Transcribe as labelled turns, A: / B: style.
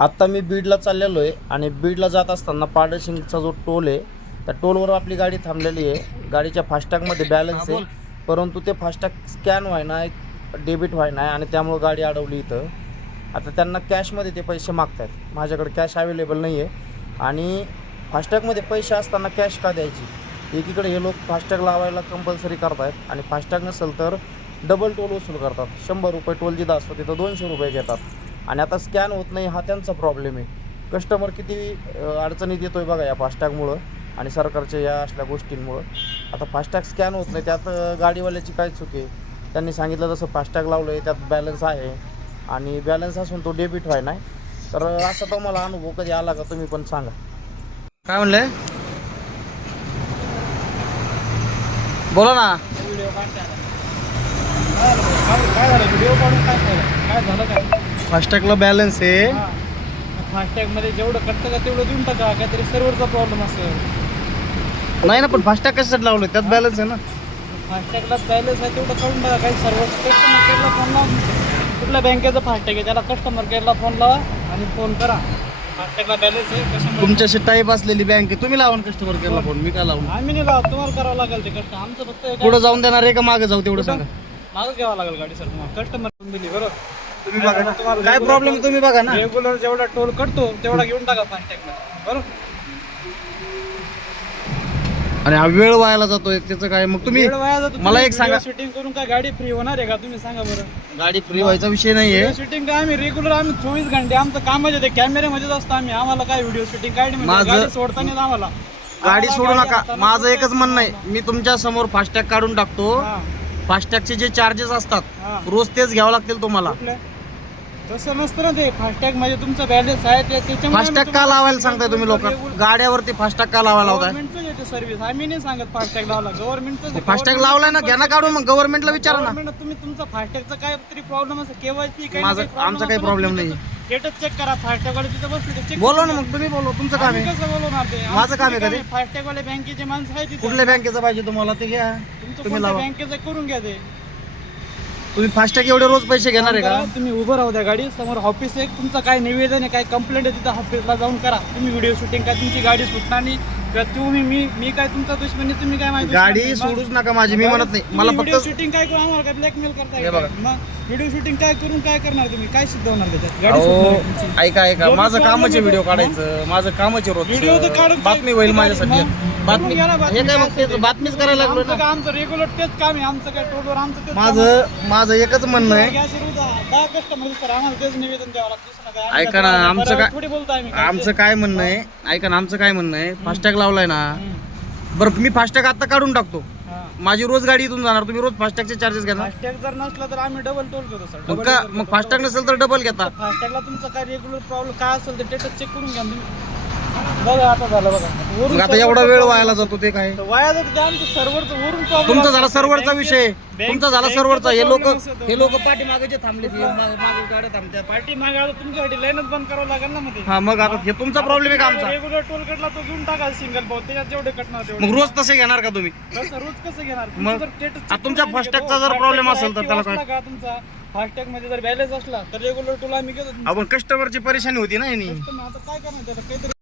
A: आत्ता मी बीडला चाललेलो आहे आणि बीडला जात असताना पाडशिंगचा जो टोल आहे त्या टोलवर आपली गाडी थांबलेली आहे. गाडीच्या फास्टॅगमध्ये बॅलन्स आहे. परंतु ते फास्टॅग स्कॅन व्हायना डेबिट व्हायना आहे आणि त्यामुळं गाडी अडवली इथं. आता त्यांना कॅशमध्ये ते पैसे मागत आहेत माझ्याकडे कॅश अवेलेबल नाही आहे आणि फास्टॅगमध्ये पैसे असताना कॅश का द्यायची? एकीकडे हे लोक फास्टॅग लावायला कंपल्सरी करतात आणि फास्टॅग नसेल तर डबल टोल वसूल करतात. शंभर रुपये टोल जिथं असतो तिथं दोनशे रुपये घेतात. आणि आता स्कॅन होत नाही हा त्यांचा प्रॉब्लेम आहे. कस्टमर किती अडचणीत येतोय बघा या फास्टॅगमुळं आणि सरकारच्या या असल्या गोष्टींमुळं. आता फास्टॅग स्कॅन होत नाही त्यात गाडीवाल्याची काय चूक आहे? त्यांनी सांगितलं तसं फास्टॅग लावलं आहे त्यात बॅलन्स आहे. आणि बॅलन्स असून तो डेबिट व्हाय नाही. तर असा तो मला अनुभव कधी आला का तुम्ही पण सांगा.
B: काय म्हणले? बोला ना.
C: काय झालं? व्हिडिओ काढून काय झालं? काय झालं काय
B: फास्टॅगला बॅलन्स आहे.
C: फास्टॅगमध्ये जेवढं कटतं का तेवढं देऊन टाका काहीतरी सर्व्हरचा प्रॉब्लेम असेल.
B: नाही ना पण फास्टॅग कशासाठी लावलं त्यात बॅलन्स आहे ना.
C: फास्टॅगला बॅलन्स आहे तेवढं काढून टाका काही सर्व्हर कस्टमर केअरला फोन लावा. कुठल्या बँकेचा फास्टॅग आहे त्याला कस्टमर केअरला फोन लावा आणि फोन करा. फास्टॅगला बॅलन्स आहे कस्टमर
B: तुमच्याशी टाईप असलेली बँक आहे तुम्ही लावा कस्टमर केला फोन मी काय लावून
C: आम्ही नाही लावत तुम्हाला करावं लागेल ते कष्ट आमचं फक्त
B: पुढे जाऊन देणार आहे का मागे जाऊ तेवढं सांगा.
C: मागं घ्यावं लागेल गाडी सर तुम्हाला. कस्टमर दिली बरोबर?
B: तुम्ही बघा ना. काय प्रॉब्लेम तुम्ही बघा ना.
C: रेग्युलर जेवढा टोल कटतो तेवढा घेऊन टाका फास्टॅगमध्ये. बरोबर?
B: आणि हा वेळ व्हायला जातोय त्याचं काय? मग तुम्ही
C: वेळ वाया जातो.
B: मला एक सांगा.
C: शूटिंग करून काय गाडी फ्री होणार आहे का? तुम्ही सांगा बरं.
B: गाडी फ्री व्हायचा विषय नाहीये.
C: शूटिंग काय आम्ही? रेग्युलर आम्ही चोवीस घंटे आमचं काम आहे ते कॅमेऱ्यामध्येच असतो आम्ही. आम्हाला काय व्हिडिओ शूटिंग काय नाही म्हणजे
B: माझं-
C: गाडी सोडताना आम्हाला.
B: गाडी
C: आम्हाला
B: सोडू
C: गाडी
B: नका. माझं
C: सोडता
B: एकच म्हणणं आहे. मी तुमच्यासमोर फास्टॅग काढून टाकतो.
C: हा,
B: फास्टॅगचे जे चार्जेस असतात
C: हा.
B: रोज तेच घ्यावं लागतील तुम्हाला.
C: कुठलं? तसं नसतं ना ते. फास्टॅगमध्ये तुमचं बॅलन्स आहे ते. त्याच्यामुळे
B: फास्टॅग का लावायला सांगताय तुम्ही लोक? गाड्यावरती फास्टॅग का लावायला लावताय?
C: गव्हर्नमेंटचं येते सर्व्हिस आम्ही नाही सांगत फास्टॅग लावला. गव्हर्नमेंटचं
B: फास्टॅग लावलाय ना घ्या ना काढून मग. गव्हर्नमेंटला विचारा ना.
C: गव्हर्नमेंट तुम्ही तुमचा फास्टॅगचा काय तरी प्रॉब्लेम असेल केवायसी काही
B: माझं- आमचा काही problem नाही.
C: स्टेटस चेक करा. फास्टॅग वाले तिथे बसले चेक
B: बोलवा ना मग तुम्ही बोलवा तुमचं काम आहे.
C: कसं बोलवणार ते?
B: माझं काम आहे का ते?
C: फास्टॅग वाले बँकेचे माणसं आहे तिथे.
B: कुठल्या बँकेचं पाहिजे तुम्हाला? ते घ्या. तुम्ही लावा.
C: बँकेचं करून घ्या ते.
B: तुम्ही फास्टॅग एवढे रोज पैसे घेणार आहे का?
C: तुम्ही उभं राहू द्या गाडी. समोर ऑफिस आहे. तुमचं काय निवेदन आहे काय कंप्लेंट आहे तिथं ऑफिसला जाऊन करा. तुम्ही व्हिडिओ शूटिंग काय तुमची गाडी सुटणार नाही. तुम्ही मी मी काय तुमचा दुश्मन आहे, तुम्ही काय माझी
B: गाडी
C: आहे.
B: सोडूच नका माझी मी म्हणत नाही. मला
C: व्हिडिओ
B: फक्त
C: शूटिंग काय करून आम्हाला काय ब्लॅकमेल करताय?
B: हे? बघा.
C: मग व्हिडिओ शूटिंग काय करून काय करणार तुम्ही? काय सिद्ध होणार त्याच्यात? गाडी
B: अहो
C: सुटणार आहे तुमची.
B: ऐका ऐका. माझं
C: problem
B: कामाचे
C: आहे
B: व्हिडिओ काढायचं. माझं कामाचे रोज
C: व्हिडिओ तर काढून
B: बातमी होईल माझ्यासाठी.
C: मग
B: बातमी
C: घ्या
B: हे काय मग तेच. बातमीच करायला लागलो ना?
C: आमचं रेग्युलर तेच काम आहे आमचं काय टोलवर आमचं
B: माझं माझं एकच म्हणणं आहे.
C: गॅस दहा कस्टमर सर आम्हाला तेच निवेदन द्यावं लागतं. दुसरं काय. आम्ही
B: ऐका ना, आमचं काय-
C: आम्ही
B: आमचं काय म्हणणं आहे? ऐका ना आमचं काय म्हणणं आहे? फास्टॅग लावलाय ना. बरं मी फास्टॅग आता काढून टाकतो. माझी रोज गाडी इथून जाणार तुम्ही रोज फास्टॅगचे चार्जेस घेणार?
C: फास्टॅग जर नसला तर आम्ही डबल टोल करतो सर
B: मग का मग फास्टॅग नसेल तर डबल घेता.
C: फास्टॅगला तुमचं काय रेग्युलर प्रॉब्लेम काय असेल ते स्टेटस चेक करून घ्या तुम्ही. बघा आता झालं बघा. वरून
B: मग आता एवढा वेळ व्हायला जातो ते काय?
C: तर वाया जातं ते आमचं सर्व्हरचं वरून problem
B: तुमचा
C: असतं.
B: झाला सर्व्हरचा
C: बँकेत-
B: विषय. तुमचा झाला सर्व्हरचा हे लोक
C: problem असतो.
B: हे लोक पाठीमागे जे थांबले मागे मागे गाड्या थांबतात.
C: पार्टी मागे आता तुमच्यासाठी लाईनच बंद करावं लागेल ना मध्ये
B: हा मग आता हे तुमचा प्रॉब्लेम आहे का आमचा?
C: रेग्युलर टोल कटला तो घेऊन टाका सिंगल भाऊ. त्याच्यात जेवढे कटणार तेवढे.
B: मग रोज तसे घेणार का तुम्ही?
C: रोज कसं घेणार?
B: मग
C: तुमचं जर status check
B: आता तुमच्या
C: करून
B: फास्टॅगचा
C: घेतो.
B: जर problem
C: फास्टॅगला
B: असेल तर त्याला
C: असला का तुमचा? फास्टॅगमध्ये जर बॅलन्स असला तर रेग्युलर टोल आम्ही घेतो
B: आपण कस्टमरची परेशानी होती ना यांनी
C: आता काय करणार? त्याला काहीतरी